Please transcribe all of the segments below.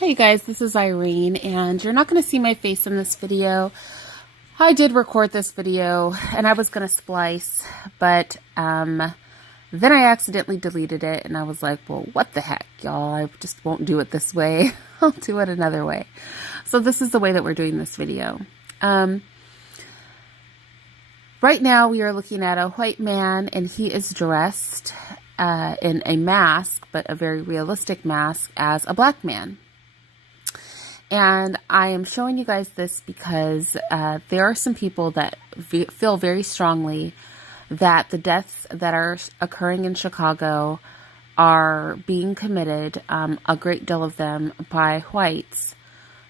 Hey guys, this is Irene, and you're not going to see my face in this video. I did record this video, and I was going to splice, but then I accidentally deleted it, and I was like, well, what the heck, y'all? I just won't do it this way. I'll do it another way. So this is the way that we're doing this video. Right now, we are looking at a white man, and he is dressed in a mask, but a very realistic mask, as a black man. And I am showing you guys this because there are some people that feel very strongly that the deaths that are occurring in Chicago are being committed, a great deal of them, by whites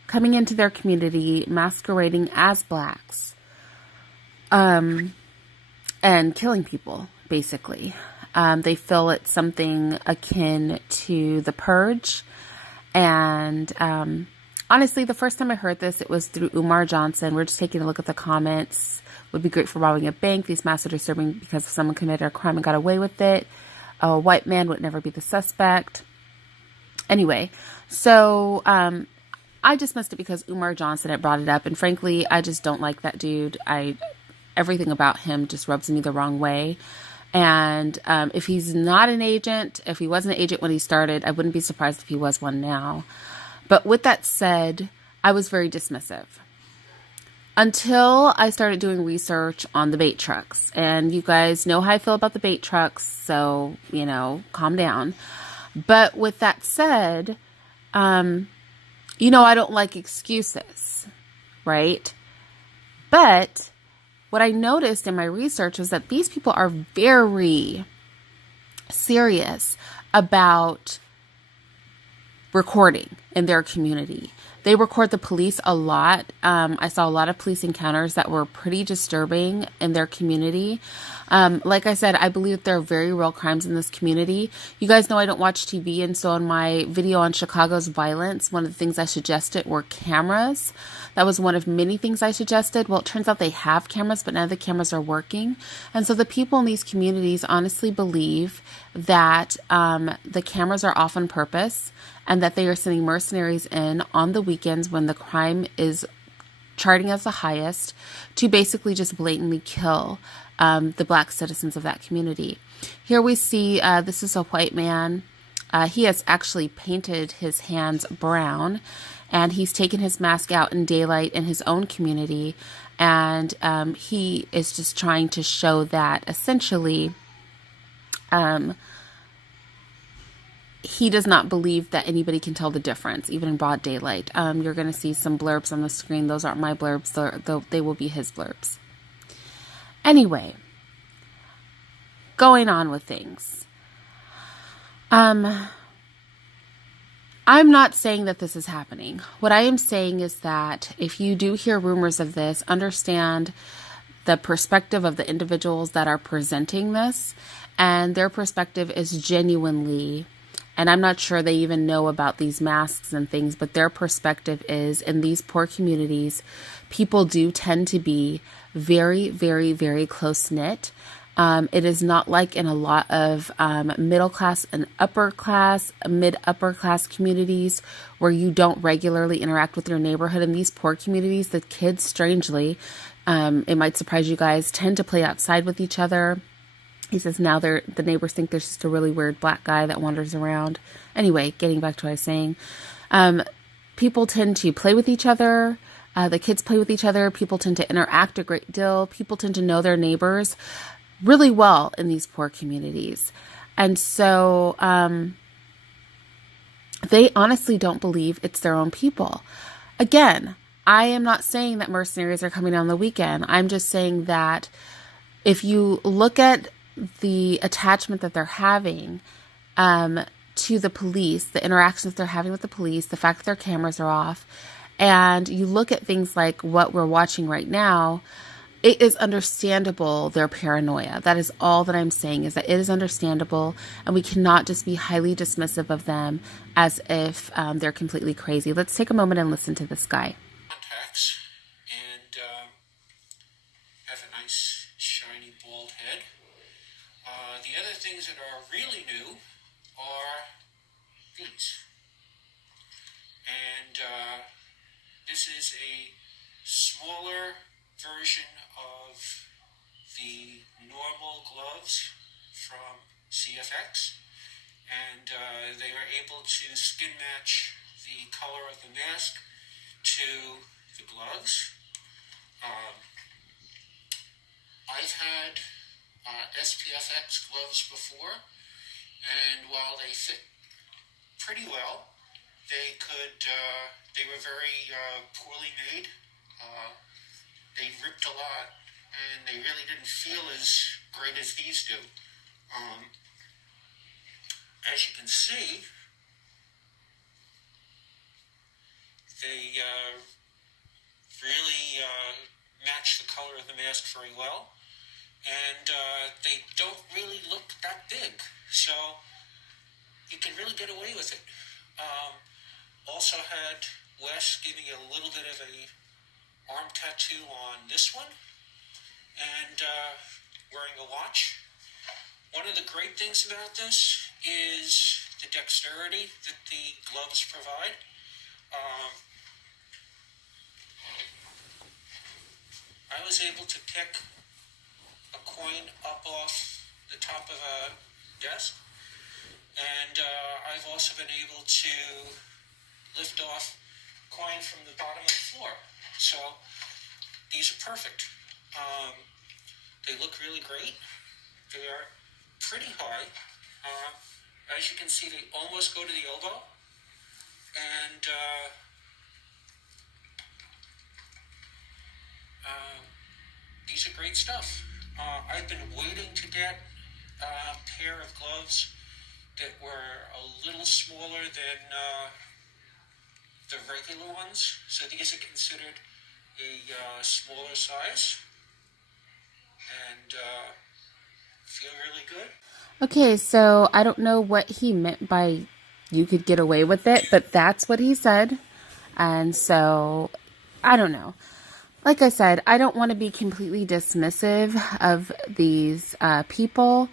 coming into their community, masquerading as blacks, and killing people, basically. They feel it's something akin to the purge, and honestly, the first time I heard this, it was through Umar Johnson. We're just taking a look at the comments. Would be great for robbing a bank. These masks are disturbing because someone committed a crime and got away with it. A white man would never be the suspect. Anyway, so I dismissed it because Umar Johnson had brought it up. And frankly, I just don't like that dude. Everything about him just rubs me the wrong way. And if he's not an agent, if he wasn't an agent when he started, I wouldn't be surprised if he was one now. But with that said, I was very dismissive until I started doing research on the bait trucks. And you guys know how I feel about the bait trucks, so, you know, calm down. But with that said, I don't like excuses, right? But what I noticed in my research was that these people are very serious about recording in their community. They record the police a lot. I saw a lot of police encounters that were pretty disturbing in their community. Like I said, I believe that there are very real crimes in this community. You guys know I don't watch TV, and so in my video on Chicago's violence, one of the things I suggested were cameras. That was one of many things I suggested. Well, it turns out they have cameras, but none of the cameras are working. And so the people in these communities honestly believe that the cameras are off on purpose, and that they are sending mercenaries in on the weekends when the crime is charting as the highest to basically just blatantly kill the black citizens of that community. Here we see, this is a white man. He has actually painted his hands brown, and he's taken his mask out in daylight in his own community. And he is just trying to show that essentially he does not believe that anybody can tell the difference, even in broad daylight. You're going to see some blurbs on the screen. Those aren't my blurbs. They will be his blurbs. Anyway, going on with things. I'm not saying that this is happening. What I am saying is that if you do hear rumors of this, understand the perspective of the individuals that are presenting this, and their perspective is genuinely, and I'm not sure they even know about these masks and things, but their perspective is, in these poor communities, people do tend to be very, very, very close-knit. It is not like in a lot of middle class and upper class, mid-upper class communities where you don't regularly interact with your neighborhood. In these poor communities, the kids, strangely, it might surprise you guys, tend to play outside with each other. He says now the neighbors think there's just a really weird black guy that wanders around. Anyway, getting back to what I was saying, people tend to play with each other. The kids play with each other. People tend to interact a great deal. People tend to know their neighbors really well in these poor communities. And so they honestly don't believe it's their own people. Again, I am not saying that mercenaries are coming on the weekend. I'm just saying that if you look at the attachment that they're having to the police, the interactions they're having with the police, the fact that their cameras are off, and you look at things like what we're watching right now, it is understandable their paranoia. That is all that I'm saying, is that it is understandable, and we cannot just be highly dismissive of them as if they're completely crazy. Let's take a moment and listen to this guy. Contacts and have a nice shiny bald head. The other things that are really new are these. is a smaller version of the normal gloves from CFX, and they are able to skin match the color of the mask to the gloves. I've had SPFX gloves before, and while they fit pretty well, they were very poorly made. They ripped a lot, and they really didn't feel as great as these do. As you can see, they really match the color of the mask very well, and they don't really look that big, so you can really get away with it. Also had Wes give me a little bit of a arm tattoo on this one, and wearing a watch. One of the great things about this is the dexterity that the gloves provide. I was able to pick a coin up off the top of a desk, and I've also been able to lift off a coin from the bottom of the floor. So these are perfect. They look really great. They are pretty high. As you can see, they almost go to the elbow, and these are great stuff. I've been waiting to get a pair of gloves that were a little smaller than the regular ones, so these are considered a smaller size, and feel really good. Okay, so I don't know what he meant by you could get away with it, but that's what he said. And so, I don't know. Like I said, I don't want to be completely dismissive of these people,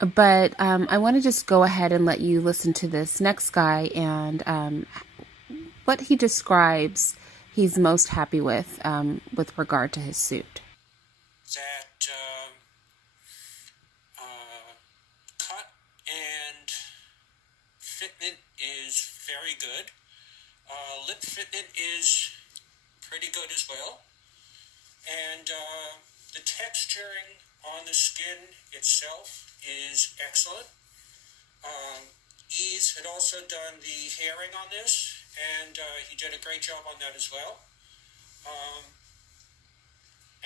but I want to just go ahead and let you listen to this next guy and what he describes he's most happy with regard to his suit. That cut and fitment is very good. Lip fitment is pretty good as well. And the texturing on the skin itself is excellent. Ease had also done the hairing on this, and he did a great job on that as well.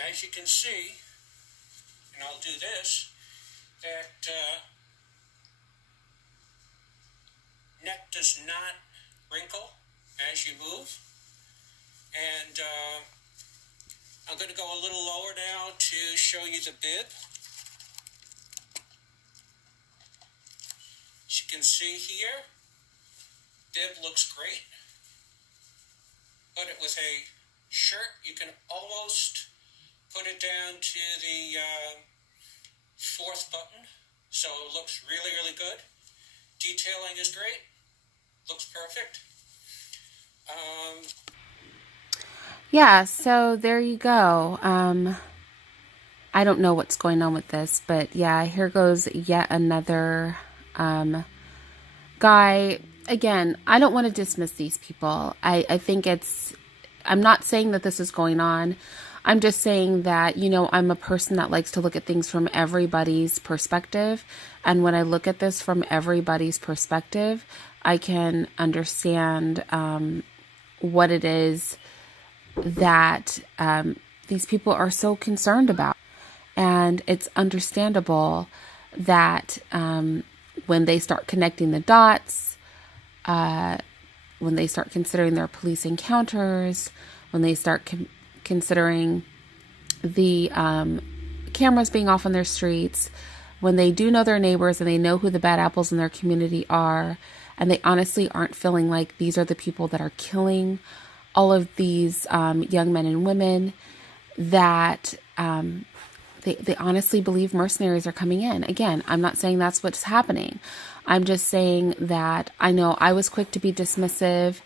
As you can see, and I'll do this, that neck does not wrinkle as you move. And I'm going to go a little lower now to show you the bib. As you can see here, bib looks great. Put it with a shirt, you can almost put it down to the fourth button, so it looks really, really good. Detailing is great, looks perfect. Yeah, so there you go. I don't know what's going on with this, but yeah, here goes yet another guy. Again, I don't want to dismiss these people. I think I'm not saying that this is going on. I'm just saying that, I'm a person that likes to look at things from everybody's perspective. And when I look at this from everybody's perspective, I can understand what it is that these people are so concerned about. And it's understandable that when they start connecting the dots, when they start considering their police encounters, when they start considering the cameras being off on their streets, when they do know their neighbors and they know who the bad apples in their community are, and they honestly aren't feeling like these are the people that are killing all of these young men and women, that they honestly believe mercenaries are coming in. Again, I'm not saying that's what's happening. I'm just saying that I know I was quick to be dismissive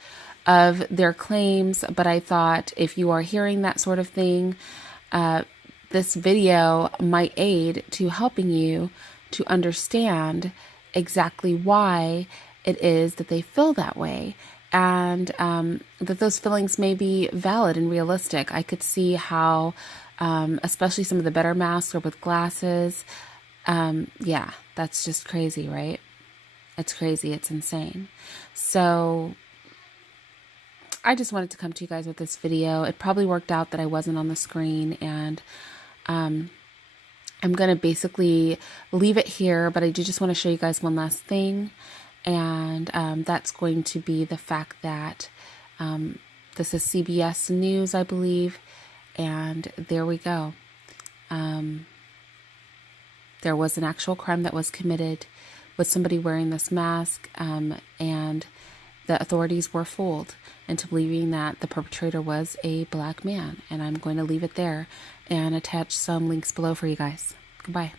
of their claims, but I thought if you are hearing that sort of thing, this video might aid to helping you to understand exactly why it is that they feel that way, and that those feelings may be valid and realistic. I could see how, especially some of the better masks are with glasses. Yeah, that's just crazy, right? It's crazy. It's insane. So I just wanted to come to you guys with this video. It probably worked out that I wasn't on the screen, and I'm going to basically leave it here, but I do just want to show you guys one last thing, and that's going to be the fact that this is CBS News, I believe, and there we go. There was an actual crime that was committed with somebody wearing this mask, and the authorities were fooled into believing that the perpetrator was a black man. And I'm going to leave it there and attach some links below for you guys. Goodbye.